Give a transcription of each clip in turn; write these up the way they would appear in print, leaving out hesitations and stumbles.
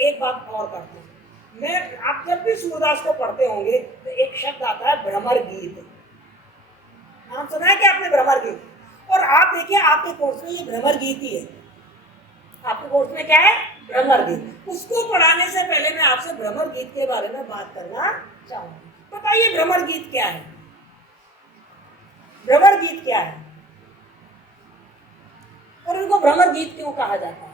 एक बात और करते हैं, मैं आप जब भी सूरदास को पढ़ते होंगे तो एक शब्द आता है भ्रमर गीत। नाम सुना है क्या आपने भ्रमर गीत? और आप देखिए आपके कोर्स में ये भ्रमर गीत ही है। आपके कोर्स में क्या है? भ्रमर गीत। उसको पढ़ाने से पहले मैं आपसे भ्रमर गीत के बारे में बात करना चाहूंगी। बताइए भ्रमर गीत क्या है? भ्रमर गीत क्या है और इनको भ्रमर गीत क्यों कहा जाता है?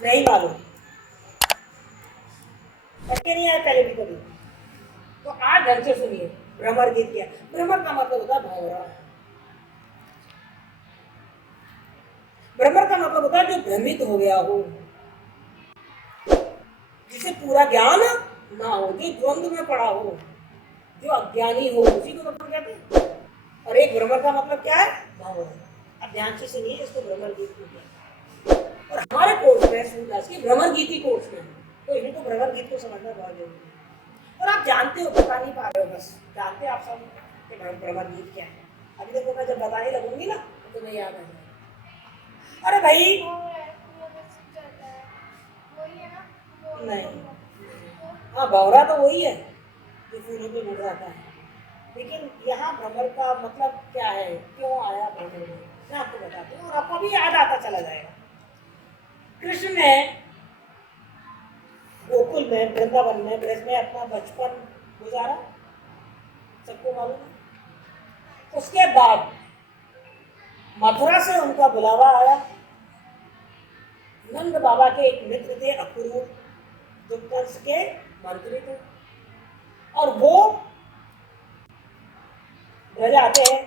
नहीं मालूम? करके नहीं आया पहले भी कभी? तो आज ढंग से सुनिए भ्रमर गीत क्या। भ्रमर का मतलब होता है भंवरा। भ्रमर का मतलब होता है जो भ्रमित हो गया हो, जिसे पूरा ज्ञान ना हो, जो द्वंद्व में पड़ा हो, जो अज्ञानी हो, उसी को भ्रमर कहते हैं। और एक भ्रमर का मतलब क्या है? भंवरा। अब ध्यान से सुनिए इसको भ्रमर गीत कहते हैं। और हमारे कोर्स में सूरदास की भ्रमर गीति कोर्स में, तो इनको भ्रमर गीत को समझना बहुत जरूरी है। और आप जानते हो, बता नहीं पा रहे हो, बस जानते आप सब कि भ्रमर गीत क्या है। अभी देखो मैं जब बताने लगूंगी ना तो तुम्हें याद आ जाएगा। अरे भाई नहीं, हाँ भंवरा तो वही है जो फूलों पे मुड़ जाता है, लेकिन यहाँ भ्रमर का मतलब क्या है, क्यों आया भ्रमर, मैं आपको बताती हूँ और आपको भी याद आता चला जाएगा। कृष्ण ने गोकुल में, वृंदावन में, ब्रज में अपना बचपन गुजारा, सबको मालूम है। उसके बाद मथुरा से उनका बुलावा आया। नंद बाबा के एक मित्र थे अक्रूर, जो कंस के मंत्री थे, और वो ब्रज आते हैं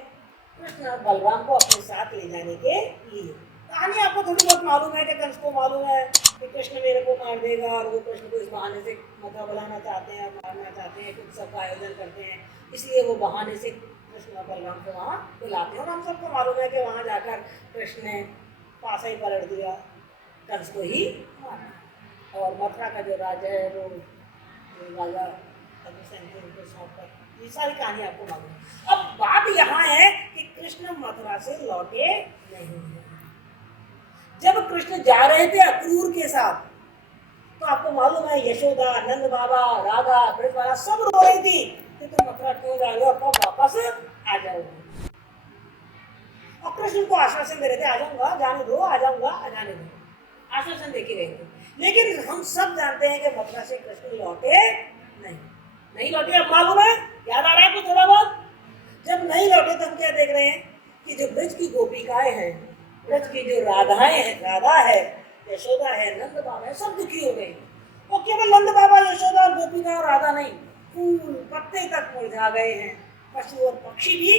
कृष्ण और बलराम को अपने साथ ले जाने के लिए। कहानी आपको थोड़ी बहुत मालूम है कि कंस को मालूम है कि कृष्ण मेरे को मार देगा, और वो कृष्ण को इस बहाने से मथुरा बुलाना चाहते हैं, मारना चाहते हैं, कुछ सबका आयोजन करते हैं, इसलिए वो बहाने से कृष्ण और बलराम को वहाँ बुलाते हैं। और हम सबको मालूम है कि वहाँ जाकर कृष्ण ने पासा ही पलट दिया, कंस को ही मारा, और मथुरा का जो राजा है वो राजा उनको सौंपकर, ये सारी कहानी आपको मालूम है। अब बात यहाँ है कि कृष्ण मथुरा से लौटे नहीं है। जब कृष्ण जा रहे थे अक्रूर के साथ, तो आपको मालूम है यशोदा, नंद बाबा, राधा, ब्रजबाला सब रो रही थी कि तुम मथुरा क्यों जा रहे हो, कब वापस आ जाओगे। और कृष्ण को आश्वासन दे रहे थे, आ जाऊंगा, जाने दो, आ जाऊंगा, आ जाने दो, आश्वासन देके रहे थे। लेकिन हम सब जानते हैं कि मथुरा से कृष्ण लौटे नहीं लौटे। अब मालूम है, याद आ रहा है तो थोड़ा बहुत। जब नहीं लौटे तो हम क्या देख रहे हैं कि जो ब्रज की गोपिकाएं हैं, ब्रज की जो राधाएं हैं, राधा है, यशोदा है, नंद बाबा है, सब दुखी हो गए। और केवल नंद बाबा, यशोदा और गोपिका और राधा नहीं, फूल पत्ते तक मुरझा गए हैं, पशु और पक्षी भी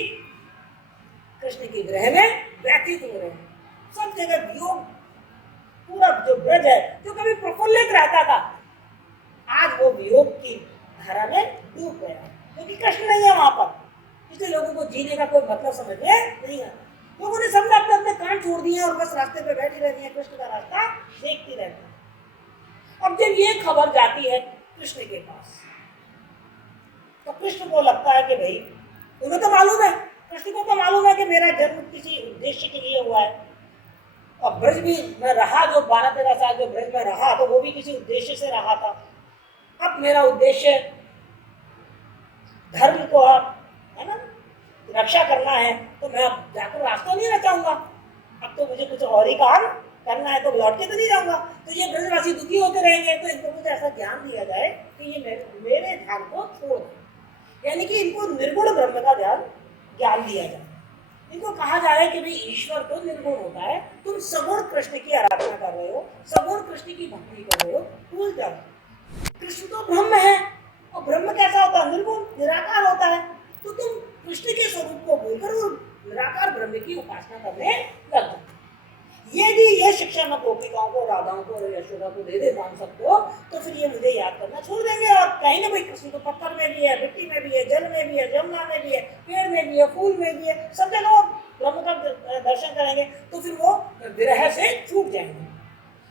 कृष्ण के ग्रह में व्यतीत हो रहे हैं। सब जगह वियोग, पूरा जो ब्रज है जो कभी प्रफुल्लित रहता था, आज वो वियोग की धारा में डूब गया, क्योंकि कृष्ण नहीं है वहां पर। इसलिए लोगों को जीने का कोई मतलब समझ में नहीं आता। लोगों ने सबने अपने अपने कान छोड़ दिए और बस रास्ते पे बैठी रहती है, कृष्ण का रास्ता देखती रहती है। अब जब ये खबर जाती है कृष्ण के पास, तो कृष्ण को लगता है कि भाई, उन्हें तो मालूम है, कृष्ण को तो मालूम है कि मेरा जन्म किसी उद्देश्य के लिए हुआ है, और ब्रज भी मैं रहा, जो 12-13 साल जो ब्रज में रहा, तो वो भी किसी उद्देश्य से रहा था। अब मेरा उद्देश्य धर्म को है ना रक्षा करना है, तो मैं अब जाकर रास्ता नहीं रचाऊंगा, अब तो मुझे कुछ और ही काम करना है, तो लौट के तो नहीं जाऊंगा। तो ये ब्रजवासी दुखी होते रहेंगे, तो इनको कुछ ऐसा ज्ञान दिया जाए कि ये मेरे ध्यान को छोड़ दें, यानी कि इनको निर्गुण ब्रह्म का ज्ञान दिया जाए। इनको कहा जाए कि भाई ईश्वर तो निर्गुण होता है, तुम सगुण कृष्ण की आराधना कर रहे हो, सगुण कृष्ण की भक्ति कर रहे हो, भूल जाओ कृष्ण तो ब्रह्म है, और ब्रह्म कैसा होता है? निर्गुण, निराकार होता है। तो तुम कृष्ण के स्वरूप को भूलकर वो निराकार ब्रह्म की उपासना करने लग जाओ। यदि ये शिक्षा मैं गोपिकाओं को, राधाओं को और यशोदा को दे दे मान सकते हो, तो फिर ये मुझे याद करना छोड़ देंगे, और कहीं ना भाई कृष्ण तो पत्थर में भी है, मिट्टी में भी है, जल में भी है, जमुना में भी है, पेड़ में भी है, फूल में भी है, सब जगह वो ब्रह्म का दर्शन करेंगे, तो फिर वो विरह से छूट जाएंगे।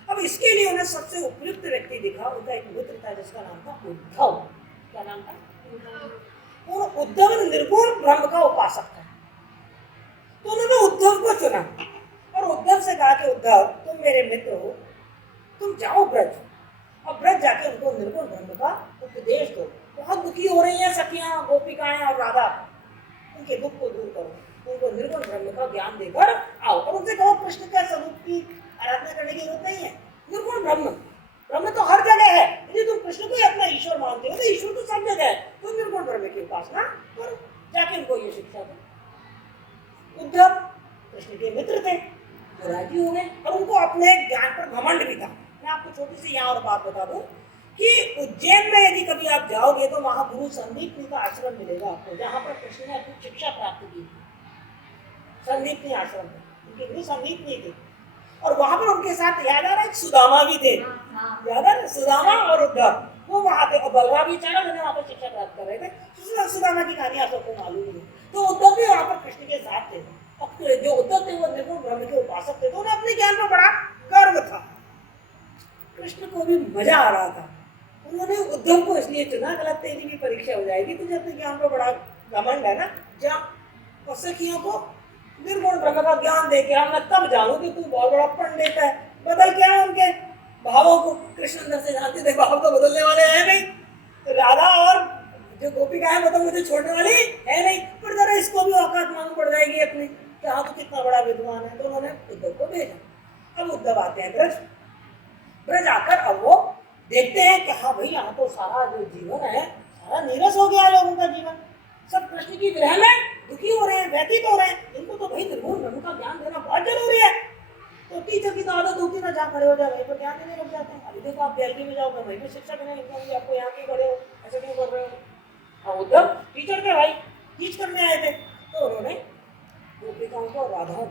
अब इसके लिए उन्हें सबसे उपयुक्त व्यक्ति दिखा, उनका एक मित्र था जिसका नाम था उद्धव। क्या नाम था? और उद्धव निर्गुण ब्रह्म का उपासक था, तो उन्होंने उद्धव को चुना, और उद्धव उद्धव से कहा कि उद्धव तुम मेरे मित्र हो, तुम जाओ ब्रज और ब्रज जाके उनको निर्गुण ब्रह्म का उपदेश दो। बहुत दुखी हो रही हैं सखियां, गोपिकाएं और राधा, उनके दुख को दूर करो, उनको निर्गुण ब्रह्म का ज्ञान देकर आओ और उनसे कहो कृष्ण के स्वरूप की आराधना करने की जरूरत नहीं है। निर्गुण ब्रह्म, ब्रह्म तो हर जगह है, यदि तुम कृष्ण को ही अपना ईश्वर मानते हो तो ईश्वर तो सब जगह है, तो निर्गुण ब्रह्म की उपासना करो। जाके उनको ये शिक्षा दो। उद्धव कृष्ण के मित्र थे, वो राजी हो गए और उनको अपने ज्ञान पर घमंड भी था। मैं आपको छोटी सी यहाँ और बात बता दूं कि उज्जैन में यदि कभी आप जाओगे तो वहां गुरु संदीपनी का आश्रम मिलेगा आपको, जहाँ पर कृष्ण ने अपनी शिक्षा प्राप्त की। संदीपनी आश्रम में उनकी गुरु संदीपनी थी और वहां पर उनके साथ याद आ रहा है सुदामा भी थे, याद है सुदामा और उद्धव, वो वहां थे और बलराम भी चारों जने वहां पर शिक्षा प्राप्त कर रहे थे। सुदामा की कहानी आप सबको मालूम है। तो उद्धव भी वहां पर कृष्ण के साथ थे। अब जो उद्धव थे वो निर्गुण ब्रह्म के उपासक थे, तो उन्हें अपने ज्ञान पर बड़ा गर्व था। कृष्ण को भी मजा आ रहा था। उन्होंने उद्धव को इसलिए चुना, गलत तेरी भी परीक्षा हो जाएगी, तुझे अपने ज्ञान पर बड़ा घमंड है ना, जा और सखियों को निर्गुण ब्रह्म का ज्ञान दे के मैं तब जानू कि तू बहुत बड़ा पंडित है। बदल क्या है उनके भावों को, कृष्ण अंदर से जानते थे, भाव तो बदलने वाले हैं नहीं। तो राधा और जो गोपिका है वो तो मुझे छोड़ने वाली है नहीं, पर जरा इसको भी औकात मालूम पड़ जाएगी अपनी कि हाँ तो कितना बड़ा विद्वान है। तो उन्होंने उद्धव को भेजा। अब उद्धव आते हैं ब्रज, ब्रज आकर अब वो देखते हैं कि हाँ भाई यहाँ तो सारा जो जीवन है सारा नीरस हो गया है, लोगों का जीवन सब कृष्ण की विरह में दुखी हो रहे हैं, व्यतीत हो रहे हैं। इनको तो भाई निर्गुण ब्रह्म का ज्ञान देना बहुत जरूरी है। तो टीचर की तो आदत होती ना, जहाँ खड़े हो जाए वहीं पर ध्यान देने लग जाते हैं। अभी देखो आप दिल्ली में जाओगे वहीं पर शिक्षा देने लग जाएंगे, आपको यहाँ क्यों खड़े हो, ऐसा क्यों कर रहे हो। और उद्धव टीचर थे भाई, टीच करने आए थे, तो उन्होंने गोपिकाओं को और राधा को,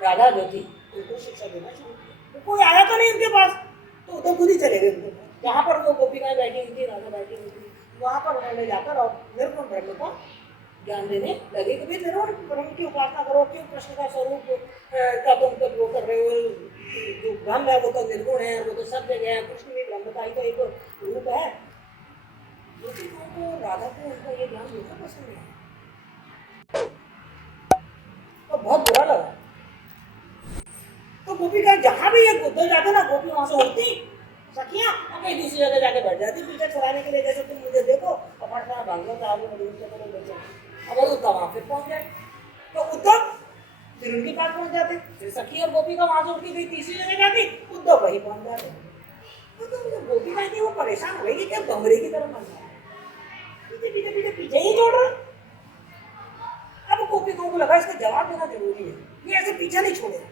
राधा जो थी उनको शिक्षा देना शुरू किया। कोई आया तो नहीं उनके पास, तो उद्धव खुद ही चले गए उनको, जहाँ पर वो गोपिकाएं बैठी हुई थी, राधा बैठी हुई थी, वहाँ पर उन्होंने जाकर और निर्गुण ब्रह्म का ज्ञान देने लगे कि भाई निर्गुण ब्रह्म की उपासना करो, क्यों कृष्ण का स्वरूप का तुम तो वो कर रहे हो, जो ब्रह्म है वो तो निर्गुण है, वो तो सब जगह है, कृष्ण भी ब्रह्म का ही तो एक रूप है। गोपिकाओं को राधा को उनका ये ज्ञान बिल्कुल पसंद नहीं है, तो बहुत बुरा लगा। तो गोपिका जहाँ भी ये उद्धव जाते ना, गोपी वहां से उठती सखियां और कहीं दूसरी जगह जाके बैठ जाती पीछे छुड़ाने के लिए, जैसे तुम मुझे देखो और फटना भाग लो तो आगे मजबूर करो बच्चे। अब उद्धव वहां फिर पहुंच जाए, तो उद्धव फिर उनके पास पहुंच जाते, फिर सखी और गोपिका वहां से उठ के गई तीसरी जगह जाती, उद्धव वहीं पहुंच जाते। तो गोपिका थी वो परेशान हो गई कि क्या भंवरे की तरह बन रहा है, पीछे पीछे पीछे पीछे ही जोड़ रहा। अब गोपिकाओं को लगा इसका जवाब देना जरूरी है, ये ऐसे पीछे नहीं छोड़ेगा।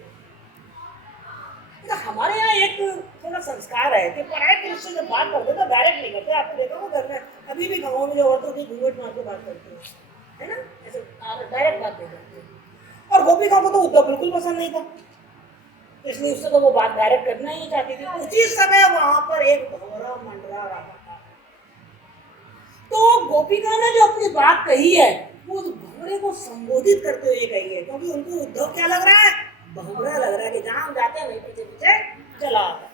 तो हमारे यहाँ एक थोड़ा संस्कार है कि पराये पुरुष से जब बात करते तो डायरेक्ट नहीं करते। आपने देखा वो घर में अभी भी गाँव में जो औरतों की घूंघट मार के बात करते हैं, है ना, ऐसे डायरेक्ट बात नहीं करते। और गोपिका को तो उद्धव बिल्कुल पसंद नहीं था, इसलिए उससे तो वो बात डायरेक्ट करना ही चाहती थी। उसी समय वहां पर एक भंवरा मंडरा रहा था, तो गोपिका ने जो अपनी बात कही है वो उस भंवरे को संबोधित करते हुए कही है, क्योंकि उनको उद्धव क्या लग रहा है, भंवरा लग रहा है कि जहां हम जाते हैं वहीं पीछे पीछे चला आता है।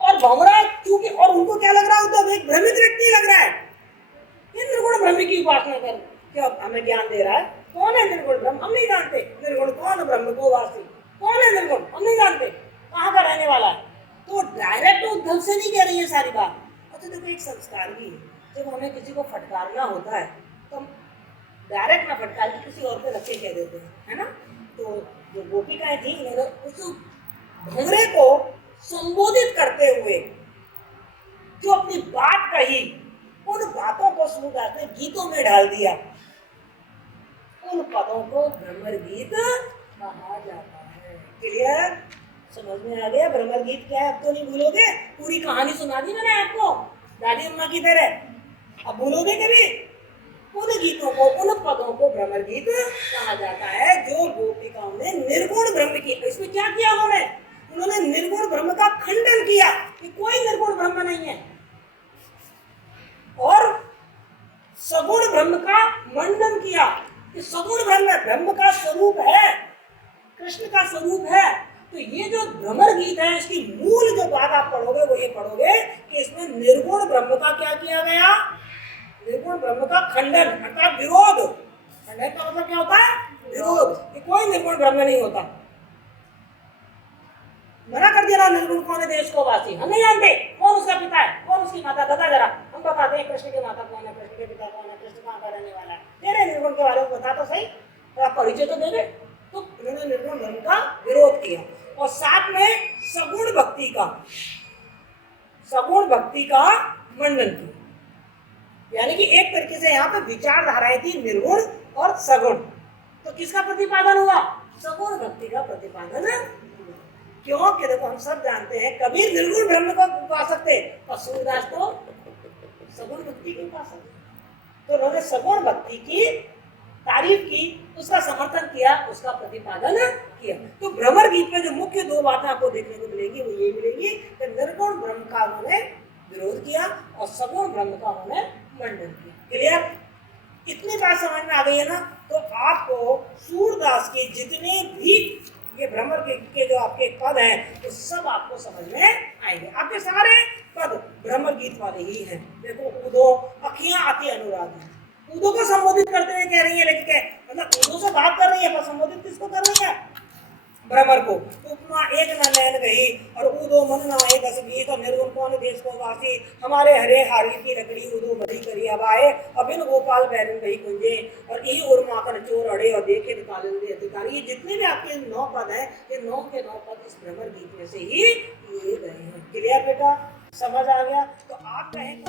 और भंवरा क्योंकि, और उनको क्या लग रहा है, उद्धव एक भ्रमित व्यक्ति लग रहा है, निर्गुण ब्रह्म की उपासना कर क्या हमें ज्ञान दे रहा है। कौन है निर्गुण ब्रह्म, हम नहीं जानते। निर्गुण कौन, ब्रह्म को वासी कौन है, निर्गुण हम नहीं जानते, कहाँ का रहने वाला है। तो डायरेक्ट उद्धव से नहीं कह रही है सारी बात। अच्छा देखो एक संस्कार भी है, जब हमें किसी को फटकारना होता है तो डायरेक्ट ना फटकार के किसी और पे रख के कह देते हैं, है ना। तो जो गोपिकाएं थी उन्होंने उस भंवरे को संबोधित करते हुए जो अपनी बात कही, उन बातों को सुनकर के गीतों में डाल दिया। उन पदों को भ्रमर गीत कहा जाता है। क्लियर, समझ में आ गया भ्रमर गीत क्या है। अब तो नहीं भूलोगे, पूरी कहानी सुना दी मैंने आपको दादी अम्मा की तरह, अब भूलोगे कभी। उन गीतों को, उन पदों को भ्रमर गीत कहा जाता है जो गोपिकाओं ने निर्गुण ब्रह्म की। इसमें क्या किया उन्होंने, उन्होंने निर्गुण ब्रह्म का खंडन किया कि कोई निर्गुण ब्रह्म नहीं है, और सगुण ब्रह्म का मंडन किया कि सगुण ब्रह्म का स्वरूप है, कृष्ण का स्वरूप है। तो ये जो भ्रमर गीत है इसकी मूल जो बात आप पढ़ोगे वो ये पढ़ोगे कि इसमें निर्गुण ब्रह्म का क्या किया गया, निर्गुण ब्रह्म का खंडन अर्थात विरोध। खंडन का मतलब क्या होता है, विरोध, कि कोई निर्गुण ब्रह्म नहीं होता। मना कर दिया ना, निर्गुण कौन है देश को वासी, हम नहीं जानते कौन उसका पिता है कौन उसकी माता, बता जरा, हम बताते हैं कृष्ण की माता कौन है, कृष्ण के पिता कौन है, कृष्ण कहाँ का रहने वाला है, तेरे निर्गुण के बारे में बता तो सही, थोड़ा परिचय तो दे दे। तो उन्होंने निर्गुण धर्म का विरोध किया और साथ में सगुण भक्ति का मंडन किया। यानी कि एक तरीके से यहाँ पे विचारधाराएं थी निर्गुण और सगुण। तो किसका प्रतिपादन हुआ? सगुण भक्ति का प्रतिपादन। क्यों? कि देखो हम सब जानते हैं कबीर निर्गुण ब्रह्म को उपासक थे और सूरदास तो सगुण भक्ति के उपासक थे। तो उन्होंने सगुण भक्ति की तारीफ की, उसका समर्थन किया, उसका प्रतिपादन किया। तो भ्रमर गीत में जो मुख्य दो बातें आपको देखने को मिलेंगी वो ये मिलेंगी कि निर्गुण ब्रह्म का उन्होंने विरोध किया और सगुण ब्रह्म का उन्होंने मंडन किया। क्लियर? इतनी बात समझ में आ गई है ना? तो आपको सूरदास के जितने भी ये भ्रमर के जो आपके पद हैं तो सब आपको समझ में आएंगे। आपके सारे पद भ्रमर गीत वाले ही हैं। देखो, उदो अखियां अति अनुरागी, उदो को संबोधित करते हुए कह रही है, लेकिन मतलब उदो से बात कर रही है पर संबोधित किसको कर रही है? भ्रमर को। उपमा एक न नैन गई और उदो मन न आए 10 20, और निर्गुण कौन देश को वासी, हमारे हरे हारी की लकड़ी उदो बड़ी करी अब आए, अबिन गोपाल बैरन गई कुंजे, और ई उर माखन चोर अड़े और देखे निकालन दे अधिकारी। ये जितने भी आपके 9 पद हैं, ये 9 के 9 पद इस भ्रमर गीत में से ही लिए गए हैं। क्लियर बेटा? समझ आ गया? तो आप कहें